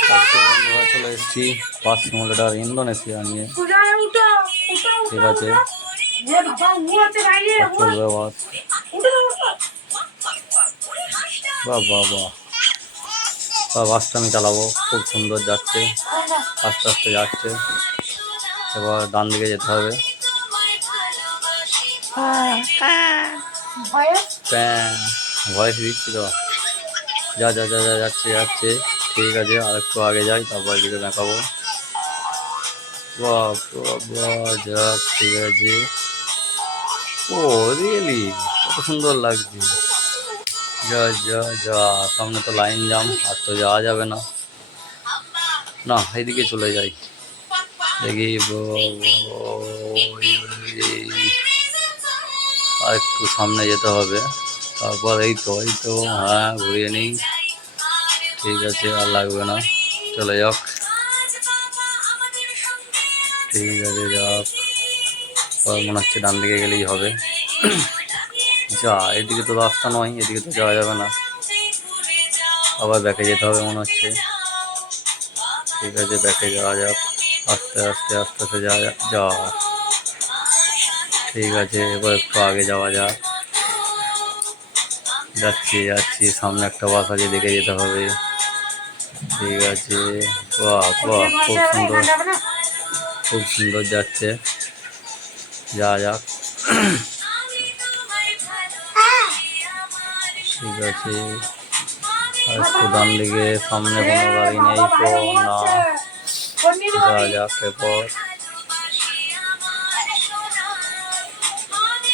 বন্ধুরা চলে এসেছি বাস সিমুলেটার ইন্দোনেশিয়া নিয়ে। ঠিক আছে, চলবে বাস। বাহ বাহ বাহ, বাসটা আমি চালাবো, খুব সুন্দর যাচ্ছে, আস্তে আস্তে যাচ্ছে। এবার ডান দিকে যেতে হবে। ভয়েস দিচ্ছি তো, যা যা যা যা যাচ্ছে যাচ্ছে। ঠিক আছে, আর একটু আগে যাই, তারপর এদিকে দেখাবো। বাহ বাহ বাহ, যাক ঠিক আছে। ও রিয়েলি কত সুন্দর লাগছে। যা যা যা, সামনে তো লাইন জাম, আর তো যাওয়া যাবে না। না, এদিকে চলে যাই, দেখি আর একটু সামনে যেতে হবে, তারপর এই তো হ্যাঁ, ঘুরিয়ে নিই। ঠিক আছে, আর লাগবে না, চলে যাক। ঠিক আছে, যাক। মনে হচ্ছে ডান দিকে গেলেই হবে। যা, এদিকে তো রাস্তা নয়, এদিকে তো যাওয়া যাবে না, আবার ব্যাকে যেতে হবে মনে হচ্ছে। ঠিক আছে, ব্যাকে যাওয়া যাক, আস্তে আস্তে আস্তে আস্তে যাওয়া যাক। যা, ঠিক আছে, এবার একটু আগে যাওয়া যাক। যাচ্ছি যাচ্ছি, সামনে একটা বাস আছে, দেখে যেতে হবে। ঠিক আছে, বাহ বাহ, খুব সুন্দর, খুব সুন্দর যাচ্ছে, যাওয়া যাক। ঠিক আছে, আর একটু ডান দিকে, সামনে কোনো গাড়ি নেই তো, না, যাওয়া যাক এরপর।